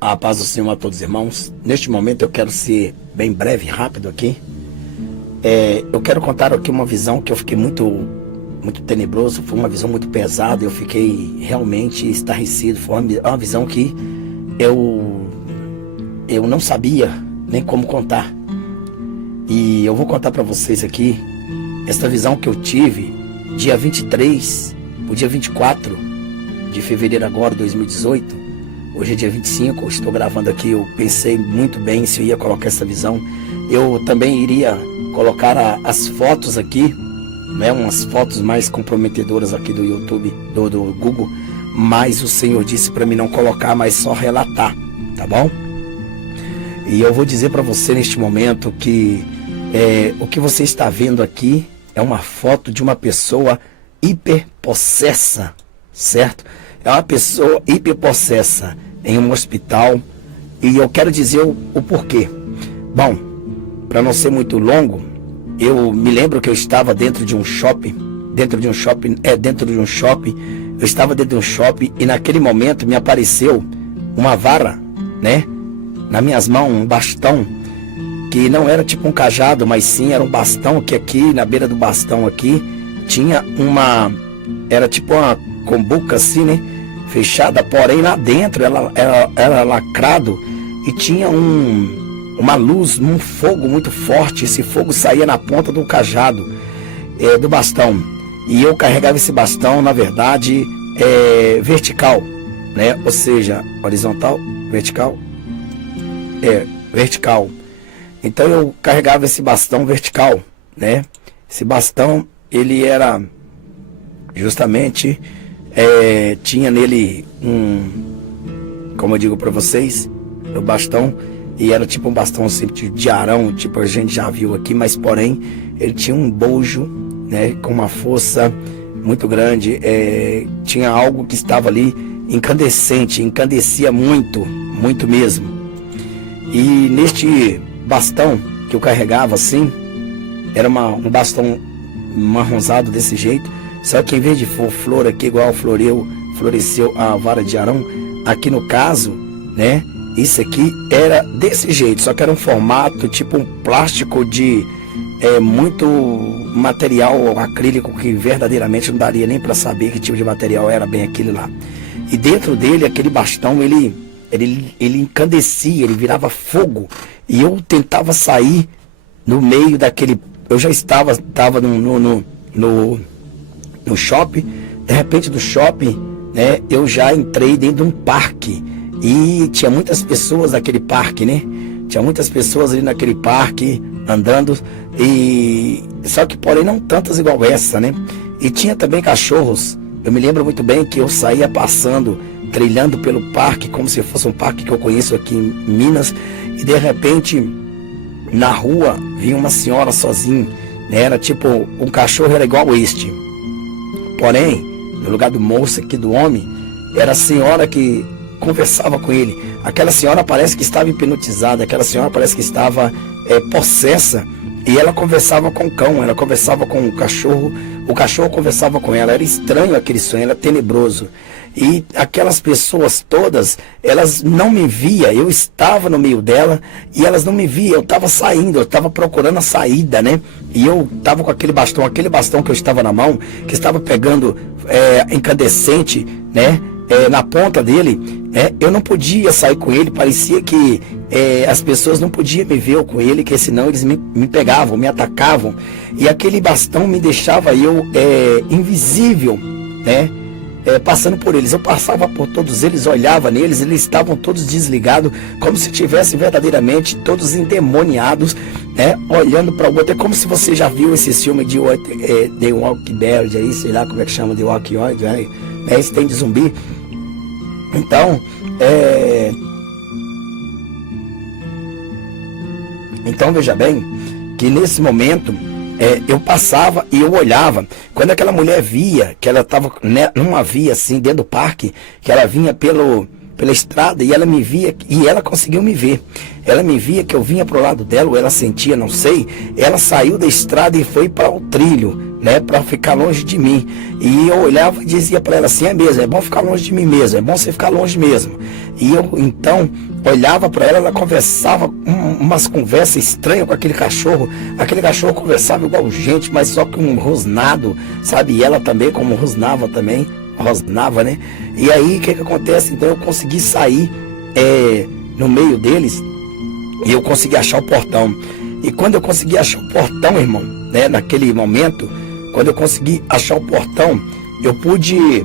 A paz do Senhor a todos os irmãos. Neste momento eu quero ser bem breve e rápido aqui. Eu quero contar aqui uma visão que eu fiquei muito tenebroso. Foi uma visão muito pesada. Eu fiquei realmente estarrecido. Foi uma visão que eu não sabia nem como contar. E eu vou contar para vocês aqui esta visão que eu tive dia 23, o dia 24 de fevereiro agora, 2018. Hoje é dia 25, eu estou gravando aqui. Eu pensei muito bem se eu ia colocar essa visão. Eu também iria colocar as fotos aqui, né, umas fotos mais comprometedoras aqui do YouTube, do Google, mas o Senhor disse para mim não colocar, mas só relatar, tá bom? E eu vou dizer para você neste momento que o que você está vendo aqui é uma foto de uma pessoa hiperpossessa, certo? É uma pessoa hiperpossessa em um hospital, e eu quero dizer o porquê. Bom, para não ser muito longo, eu me lembro que eu estava dentro de um shopping, eu estava dentro de um shopping e naquele momento me apareceu uma vara, né, nas minhas mãos, um bastão, que não era tipo um cajado, mas sim era um bastão, que aqui, na beira do bastão aqui, tinha era tipo uma combuca assim, né, fechada, porém lá dentro ela era lacrado e tinha uma luz, um fogo muito forte. Esse fogo saía na ponta do cajado, do bastão, e eu carregava esse bastão, na verdade, vertical, né, ou seja, horizontal, vertical, vertical. Então eu carregava esse bastão vertical, né? Esse bastão, ele era justamente, tinha nele como eu digo para vocês, o bastão, e era tipo um bastão assim, de arão, tipo a gente já viu aqui, mas porém ele tinha um bojo, né, com uma força muito grande. Tinha algo que estava ali incandescente, encandecia muito, muito mesmo. E neste bastão que eu carregava assim, era um bastão marronzado desse jeito, só que em vez de flor aqui igual floresceu a vara de Arão, aqui no caso, né, isso aqui era desse jeito, só que era um formato tipo um plástico de muito material acrílico, que verdadeiramente não daria nem para saber que tipo de material era bem aquele lá. E dentro dele, aquele bastão, ele encandecia, ele virava fogo. E eu tentava sair no meio daquele... Eu já estava no shopping. De repente, do shopping, né, eu já entrei dentro de um parque. E tinha muitas pessoas naquele parque, né? Tinha muitas pessoas ali naquele parque, andando. Só que, porém, não tantas igual essa, né? E tinha também cachorros. Eu me lembro muito bem que eu saía passando, trilhando pelo parque, como se fosse um parque que eu conheço aqui em Minas, e de repente, na rua, vinha uma senhora sozinha, né? Era tipo, um cachorro era igual este, porém, no lugar do moço aqui, do homem, era a senhora que conversava com ele. Aquela senhora parece que estava hipnotizada, aquela senhora parece que estava possessa, e ela conversava com o cão, ela conversava com o cachorro conversava com ela. Era estranho aquele sonho, era tenebroso. E aquelas pessoas todas, elas não me viam, eu estava no meio dela e elas não me viam, eu estava saindo, eu estava procurando a saída, né? E eu estava com aquele bastão que eu estava na mão, que estava pegando incandescente, né? Na ponta dele, eu não podia sair com ele, parecia que as pessoas não podiam me ver com ele, que senão eles me pegavam, me atacavam, e aquele bastão me deixava eu invisível, né? Passando por eles, eu passava por todos eles, olhava neles, eles estavam todos desligados, como se tivessem verdadeiramente todos endemoniados, né? Olhando para o outro. É como se você já viu esse filme de The Walking Dead, aí, sei lá como é que chama, The Walking Dead, né? Esse tem de zumbi. Então veja bem que nesse momento eu passava e eu olhava. Quando aquela mulher via que ela estava numa via assim dentro do parque, que ela vinha pela estrada, e ela me via, e ela conseguiu me ver. Ela me via que eu vinha pro lado dela, ou ela sentia, não sei. Ela saiu da estrada e foi para o trilho, né, para ficar longe de mim. E eu olhava e dizia para ela assim: é mesmo, é bom ficar longe de mim mesmo, é bom você ficar longe mesmo. E eu então olhava para ela, ela conversava umas conversas estranhas com aquele cachorro conversava igual gente, mas só que um rosnado, sabe? E ela também, como rosnava, né? E aí o que acontece? Então eu consegui sair no meio deles e eu consegui achar o portão. E quando eu consegui achar o portão, irmão, né, naquele momento, quando eu consegui achar o portão, eu pude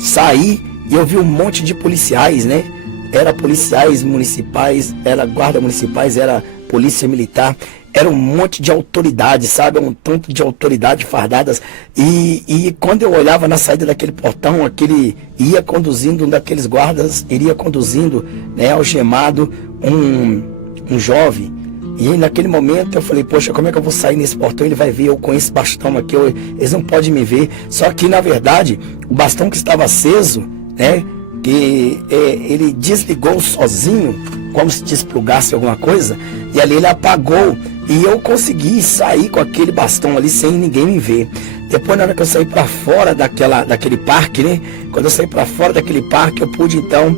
sair e eu vi um monte de policiais, né? Era policiais municipais, era guarda municipais, era polícia militar, era um monte de autoridades, sabe? Um tanto de autoridades fardadas. E quando eu olhava na saída daquele portão, aquele ia conduzindo, um daqueles guardas iria conduzindo, né, algemado, um jovem. E naquele momento eu falei: poxa, como é que eu vou sair nesse portão? Ele vai ver eu com esse bastão aqui, eles não podem me ver. Só que na verdade o bastão que estava aceso, né, que ele desligou sozinho, como se desplugasse alguma coisa, e ali ele apagou. E eu consegui sair com aquele bastão ali sem ninguém me ver. Depois, na hora que eu saí para fora daquele parque, né? Quando eu saí para fora daquele parque, eu pude então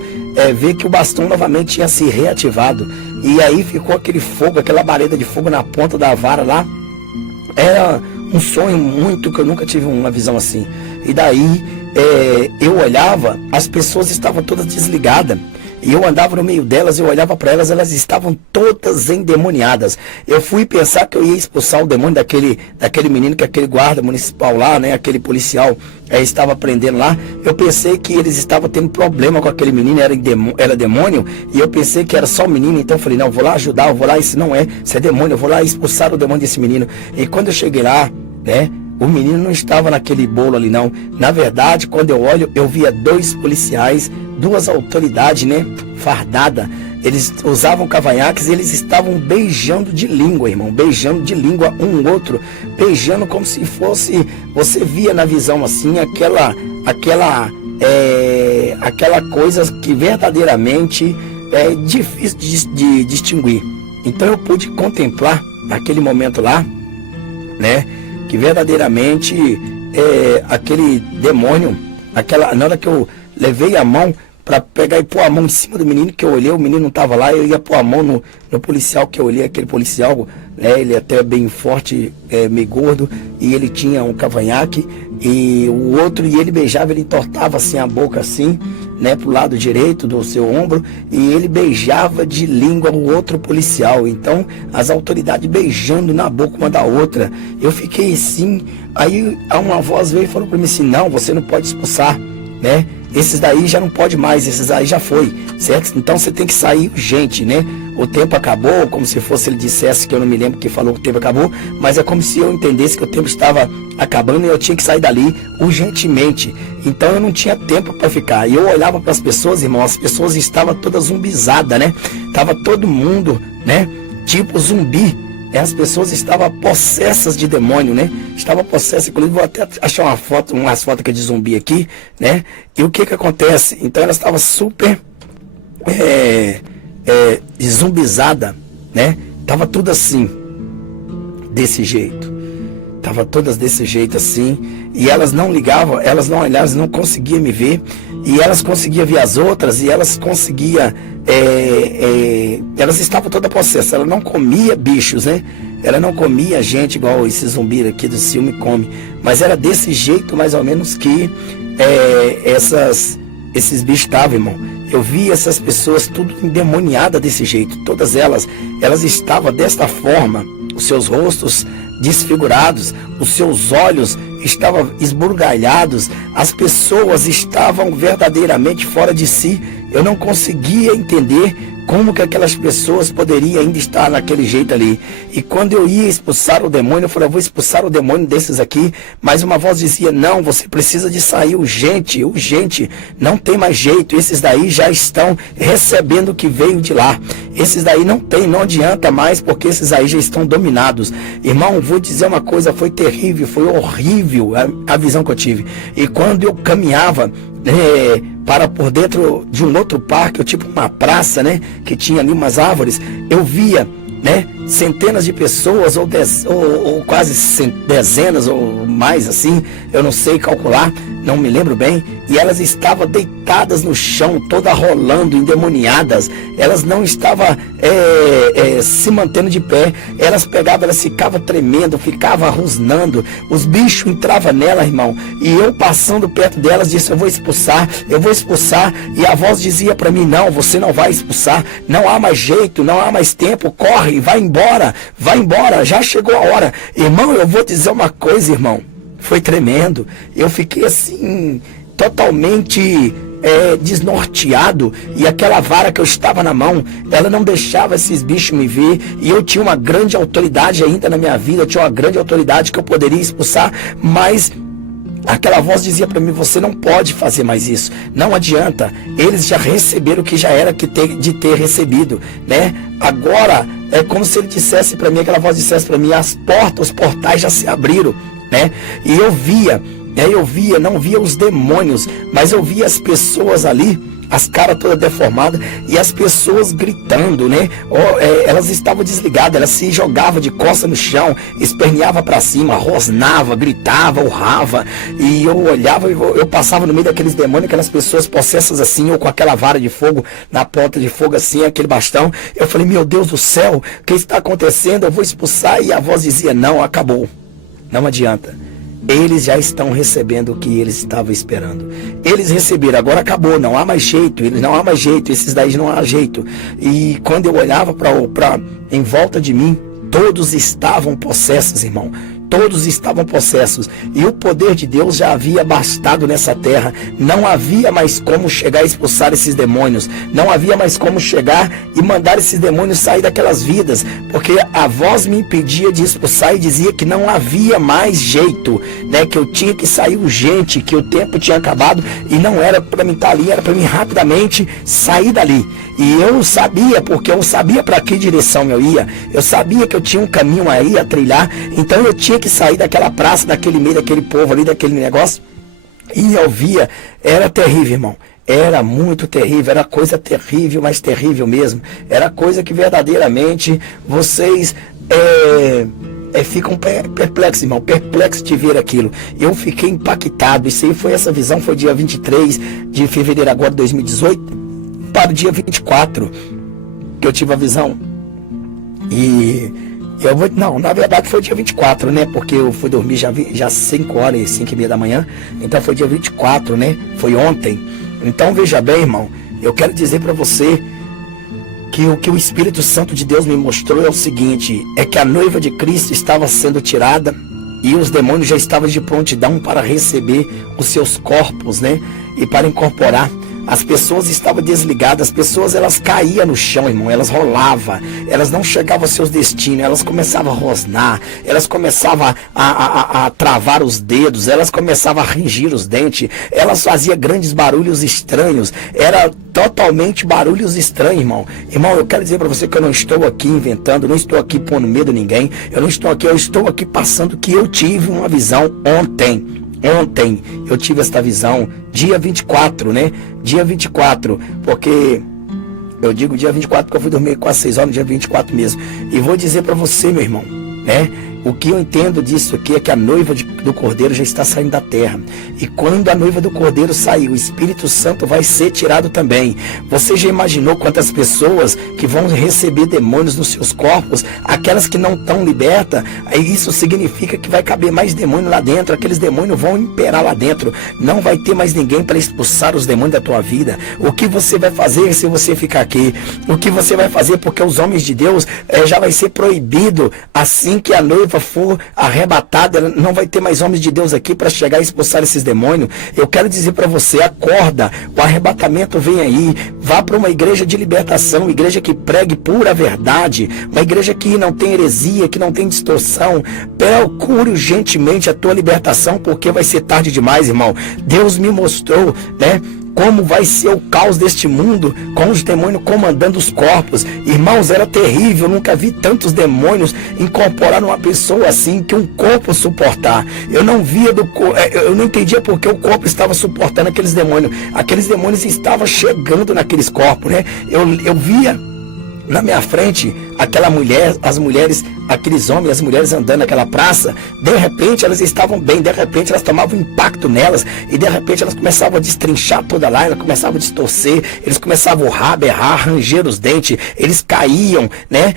ver que o bastão novamente tinha se reativado. E aí ficou aquele fogo, aquela labareda de fogo na ponta da vara lá. Era um sonho muito, que eu nunca tive uma visão assim. E daí eu olhava, as pessoas estavam todas desligadas. E eu andava no meio delas, eu olhava para elas, elas estavam todas endemoniadas. Eu fui pensar que eu ia expulsar o demônio daquele menino, que aquele guarda municipal lá, né, aquele policial estava prendendo lá. Eu pensei que eles estavam tendo problema com aquele menino, era demônio, e eu pensei que era só o menino. Então eu falei: não, eu vou lá ajudar, eu vou lá, isso não é, isso é demônio, eu vou lá expulsar o demônio desse menino. E quando eu cheguei lá, né, o menino não estava naquele bolo ali não. Na verdade, quando eu olho, eu via 2 policiais, 2 autoridades, né, fardada. Eles usavam cavanhaques e eles estavam beijando de língua, irmão. Beijando de língua um outro. Beijando como se fosse... Você via na visão assim, aquela coisa que verdadeiramente é difícil de distinguir. Então eu pude contemplar naquele momento lá, né, que verdadeiramente aquele demônio, na hora que eu levei a mão para pegar e pôr a mão em cima do menino, que eu olhei, o menino não estava lá, eu ia pôr a mão no policial, que eu olhei, aquele policial, né, ele até bem forte, meio gordo, e ele tinha um cavanhaque, e o outro, e ele beijava, ele entortava assim a boca assim, né, pro lado direito do seu ombro, e ele beijava de língua o outro policial. Então as autoridades beijando na boca uma da outra. Eu fiquei assim. Aí uma voz veio e falou para mim assim: não, você não pode expulsar, né, esses daí já não pode mais, esses daí já foi, certo? Então você tem que sair urgente, né? O tempo acabou, como se fosse ele dissesse, que eu não me lembro que falou que o tempo acabou, mas é como se eu entendesse que o tempo estava acabando e eu tinha que sair dali urgentemente. Então eu não tinha tempo para ficar. E eu olhava para as pessoas, irmão, as pessoas estavam todas zumbizadas, né? Tava todo mundo, né, tipo zumbi. As pessoas estavam possessas de demônio, né? Estavam possessas, inclusive vou até achar umas fotos que é de zumbi aqui, né? E o que acontece? Então elas estavam super zumbizada, né? Tava tudo assim, desse jeito. Tava todas desse jeito assim. E elas não ligavam, elas não olhavam, não conseguiam me ver. E elas conseguiam ver as outras, e elas conseguiam... elas estavam todas possessas. Ela não comia bichos, né? Ela não comia gente igual esse zumbi aqui do filme come. Mas era desse jeito, mais ou menos, que esses bichos estavam, irmão. Eu vi essas pessoas tudo endemoniadas desse jeito. Todas elas estavam desta forma. Os seus rostos desfigurados, os seus olhos estavam esbugalhados, as pessoas estavam verdadeiramente fora de si. Eu não conseguia entender como que aquelas pessoas poderiam ainda estar naquele jeito ali. E quando eu ia expulsar o demônio, eu falei: eu vou expulsar o demônio desses aqui. Mas uma voz dizia: não, você precisa de sair urgente, urgente, não tem mais jeito. Esses daí já estão recebendo o que veio de lá. Esses daí não adianta mais, porque esses aí já estão dominados. Irmão, vou dizer uma coisa, foi terrível, foi horrível a visão que eu tive. E quando eu caminhava para por dentro de um outro parque, tipo uma praça, né, que tinha ali umas árvores, eu via, né, centenas de pessoas, ou quase dezenas, ou mais assim, eu não sei calcular, não me lembro bem, e elas estavam deitadas no chão, todas rolando, endemoniadas. Elas não estavam se mantendo de pé. Elas pegavam, elas ficavam tremendo, ficavam rosnando. Os bichos entravam nela, irmão, e eu passando perto delas disse: eu vou expulsar. E a voz dizia para mim: não, você não vai expulsar, não há mais jeito, não há mais tempo, corre, vai embora, já chegou a hora. Irmão, eu vou dizer uma coisa, irmão, foi tremendo. Eu fiquei assim, totalmente desnorteado, e aquela vara que eu estava na mão, ela não deixava esses bichos me ver, e eu tinha uma grande autoridade ainda na minha vida, eu tinha uma grande autoridade que eu poderia expulsar, mas aquela voz dizia para mim: você não pode fazer mais isso, não adianta, eles já receberam o que já era de ter recebido, né? Agora é como se ele dissesse para mim, aquela voz dissesse para mim: as portas, os portais já se abriram, né? E eu via, não via os demônios, mas eu via as pessoas ali, as caras todas deformadas, e as pessoas gritando, né? Elas estavam desligadas, elas se jogavam de costas no chão, esperneavam para cima, rosnava, gritava, urrava, e eu olhava, eu passava no meio daqueles demônios, aquelas pessoas possessas assim, ou com aquela vara de fogo, na ponta de fogo assim, aquele bastão. Eu falei: meu Deus do céu, o que está acontecendo? Eu vou expulsar. E a voz dizia: não, acabou, não adianta. Eles já estão recebendo o que eles estavam esperando. Eles receberam, agora acabou, não há mais jeito, esses daí não há jeito. E quando eu olhava em volta de mim, todos estavam possessos, irmão. Todos estavam possessos, e o poder de Deus já havia bastado nessa terra. Não havia mais como chegar a expulsar esses demônios, não havia mais como chegar e mandar esses demônios sair daquelas vidas, porque a voz me impedia de expulsar e dizia que não havia mais jeito, né? Que eu tinha que sair urgente, que o tempo tinha acabado, e não era para mim estar ali, era para mim rapidamente sair dali. E eu sabia, porque eu sabia para que direção eu ia, eu sabia que eu tinha um caminho aí a trilhar, então eu tinha que sair daquela praça, daquele meio, daquele povo ali, daquele negócio. E eu via, era terrível, irmão, era muito terrível, era coisa terrível, mas terrível mesmo, era coisa que verdadeiramente vocês ficam perplexos, irmão, perplexos de ver aquilo. Eu fiquei impactado. Isso aí essa visão foi dia 23 de fevereiro agora de 2018, para o dia 24 que eu tive a visão. E na verdade foi dia 24, né? Porque eu fui dormir já 5 horas, 5 e meia da manhã. Então foi dia 24, né? Foi ontem. Então veja bem, irmão, eu quero dizer para você que o que o Espírito Santo de Deus me mostrou é o seguinte: é que a noiva de Cristo estava sendo tirada, e os demônios já estavam de prontidão para receber os seus corpos, né? E para incorporar. As pessoas estavam desligadas, as pessoas elas caíam no chão, irmão, elas rolavam, elas não chegavam aos seus destinos, elas começavam a rosnar, elas começavam a travar os dedos, elas começavam a ringir os dentes, elas faziam grandes barulhos estranhos, era totalmente barulhos estranhos, irmão. Irmão, eu quero dizer para você que eu não estou aqui inventando, não estou aqui pondo medo em ninguém, eu estou aqui passando que eu tive uma visão ontem eu tive esta visão, dia 24, né? Dia 24, porque eu digo dia 24 porque eu fui dormir quase 6 horas no dia 24 mesmo. E vou dizer para você, meu irmão, né? O que eu entendo disso aqui é que a noiva do Cordeiro já está saindo da terra. E quando a noiva do Cordeiro sair, o Espírito Santo vai ser tirado também. Você já imaginou quantas pessoas que vão receber demônios nos seus corpos? Aquelas que não estão libertas, isso significa que vai caber mais demônio lá dentro. Aqueles demônios vão imperar lá dentro. Não vai ter mais ninguém para expulsar os demônios da tua vida. O que você vai fazer se você ficar aqui? O que você vai fazer? Porque os homens de Deus já vai ser proibido assim que a noiva for arrebatada, não vai ter mais homens de Deus aqui para chegar e expulsar esses demônios. Eu quero dizer para você: acorda, o arrebatamento vem aí, vá para uma igreja de libertação, igreja que pregue pura verdade, uma igreja que não tem heresia, que não tem distorção. Procure urgentemente a tua libertação, porque vai ser tarde demais, irmão. Deus me mostrou, né, como vai ser o caos deste mundo, com os demônios comandando os corpos. Irmãos, era terrível, eu nunca vi tantos demônios incorporar numa pessoa assim, que um corpo suportar. Eu não entendia porque o corpo estava suportando aqueles demônios estavam chegando naqueles corpos, né? Eu via Na minha frente, aquela mulher, as mulheres, aqueles homens, as mulheres andando naquela praça, de repente elas estavam bem, de repente elas tomavam impacto nelas, e de repente elas começavam a destrinchar toda lá, elas começavam a distorcer, eles começavam a urrar, berrar, ranger os dentes, eles caíam, né?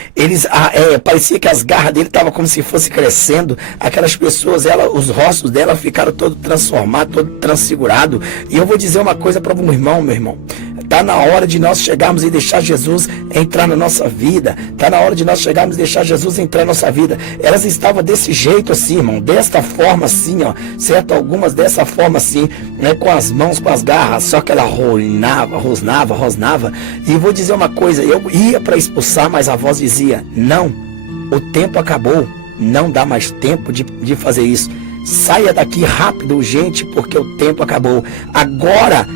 Parecia que as garras dele estavam como se fosse crescendo. Aquelas pessoas, os rostos dela ficaram todo transformados, todo transfigurado. E eu vou dizer uma coisa para meu irmão. Está na hora de nós chegarmos e deixar Jesus entrar na nossa vida. Está na hora de nós chegarmos e deixar Jesus entrar na nossa vida. Elas estavam desse jeito assim, irmão. Desta forma assim, ó. Certo? Algumas dessa forma assim, né? Com as mãos, com as garras. Só que ela rosnava. E vou dizer uma coisa. Eu ia para expulsar, mas a voz dizia, não. O tempo acabou. Não dá mais tempo de fazer isso. Saia daqui rápido, urgente, porque o tempo acabou. Agora,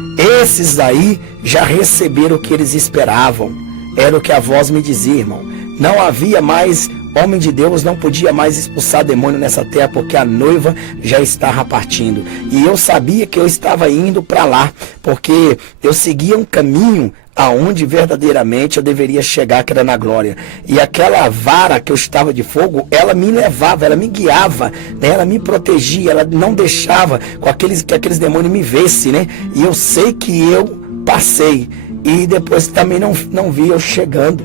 esses aí já receberam o que eles esperavam. Era o que a voz me dizia, irmão. Não havia mais, homem de Deus não podia mais expulsar demônio nessa terra, porque a noiva já estava partindo. E eu sabia que eu estava indo para lá, porque eu seguia um caminho aonde verdadeiramente eu deveria chegar, que era na glória. E aquela vara que eu estava de fogo, ela me levava, ela me guiava, né? Ela me protegia, ela não deixava que aqueles demônios me vissem, né? E eu sei que eu passei, e depois também não vi eu chegando.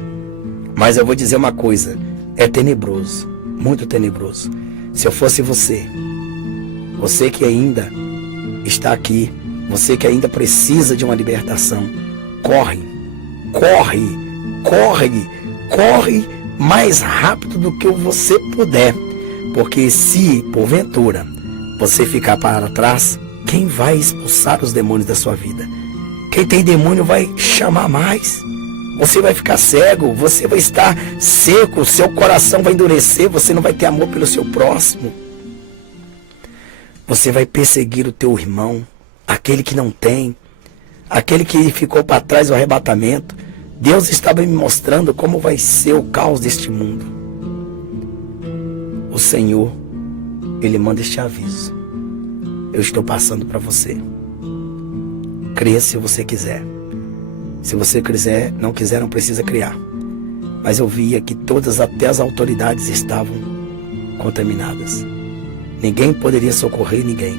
Mas eu vou dizer uma coisa, é tenebroso, muito tenebroso. Se eu fosse você que ainda está aqui, você que ainda precisa de uma libertação, corre mais rápido do que você puder, porque se porventura você ficar para trás, quem vai expulsar os demônios da sua vida? Quem tem demônio vai chamar mais. Você vai ficar cego, você vai estar seco, seu coração vai endurecer, você não vai ter amor pelo seu próximo. Você vai perseguir o teu irmão, aquele que não tem, aquele que ficou para trás do arrebatamento. Deus estava me mostrando como vai ser o caos deste mundo. O Senhor, Ele manda este aviso. Eu estou passando para você. Creia se você quiser. Se você quiser, não quiser, não precisa criar. Mas eu via que todas, até as autoridades, estavam contaminadas. Ninguém poderia socorrer ninguém.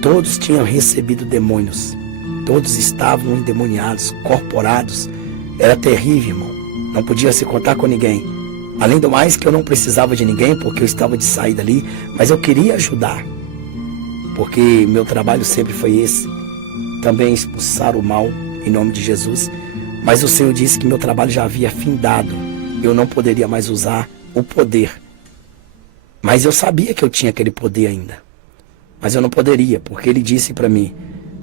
Todos tinham recebido demônios. Todos estavam endemoniados, corporados. Era terrível, irmão. Não podia se contar com ninguém. Além do mais, que eu não precisava de ninguém, porque eu estava de saída ali, mas eu queria ajudar. Porque meu trabalho sempre foi esse. Também expulsar o mal, em nome de Jesus. Mas o Senhor disse que meu trabalho já havia findado. Eu não poderia mais usar o poder. Mas eu sabia que eu tinha aquele poder ainda. Mas eu não poderia, porque Ele disse para mim,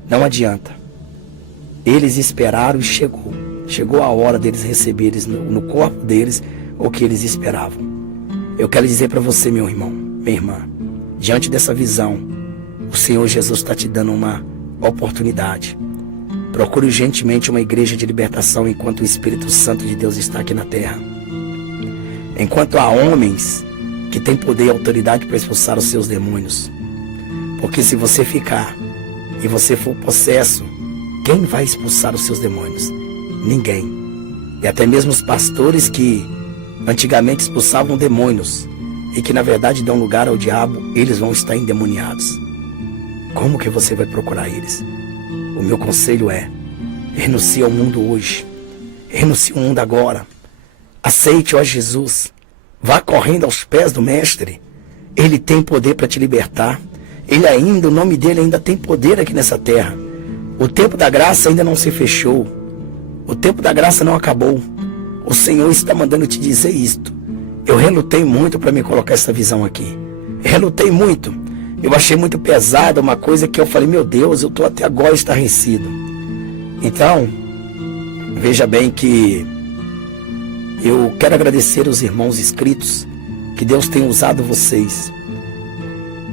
não adianta. Eles esperaram e chegou. Chegou a hora deles receberem no corpo deles o que eles esperavam. Eu quero dizer para você, meu irmão, minha irmã, diante dessa visão, o Senhor Jesus está te dando uma oportunidade. Procure urgentemente uma igreja de libertação enquanto o Espírito Santo de Deus está aqui na terra. Enquanto há homens que têm poder e autoridade para expulsar os seus demônios. Porque se você ficar e você for possesso, quem vai expulsar os seus demônios? Ninguém. E até mesmo os pastores que antigamente expulsavam demônios e que na verdade dão lugar ao diabo, eles vão estar endemoniados. Como que você vai procurar eles? O meu conselho é, renuncie ao mundo hoje. Renuncie ao mundo agora. Aceite ó Jesus. Vá correndo aos pés do Mestre. Ele tem poder para te libertar. O nome dele ainda tem poder aqui nessa terra. O tempo da graça ainda não se fechou. O tempo da graça não acabou. O Senhor está mandando te dizer isto. Eu relutei muito para me colocar essa visão aqui. Relutei muito. Eu achei muito pesada uma coisa que eu falei, meu Deus, eu estou até agora estarrecido. Então, veja bem que eu quero agradecer aos irmãos inscritos, que Deus tem usado vocês,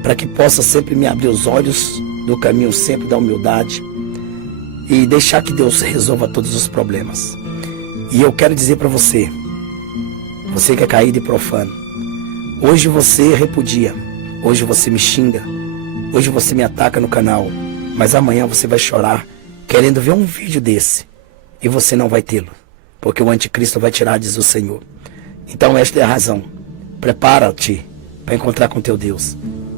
para que possa sempre me abrir os olhos do caminho sempre da humildade e deixar que Deus resolva todos os problemas. E eu quero dizer para você, você que é caído e profano, hoje você repudia, hoje você me xinga, hoje você me ataca no canal, mas amanhã você vai chorar querendo ver um vídeo desse e você não vai tê-lo. porque o anticristo vai tirar, diz o Senhor. Então esta é a razão. Prepara-te para encontrar com teu Deus.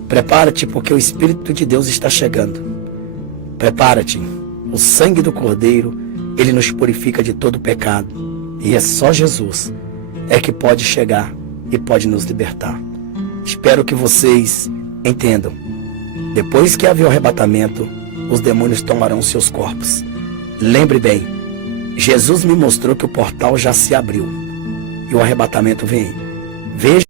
Prepara-te porque o Espírito de Deus está chegando. Prepara-te. O sangue do Cordeiro, ele nos purifica de todo pecado. E é só Jesus é que pode chegar e pode nos libertar. Espero que vocês entendam. Depois que haver o arrebatamento, os demônios tomarão seus corpos. Lembre bem, Jesus me mostrou que o portal já se abriu e o arrebatamento vem. Veja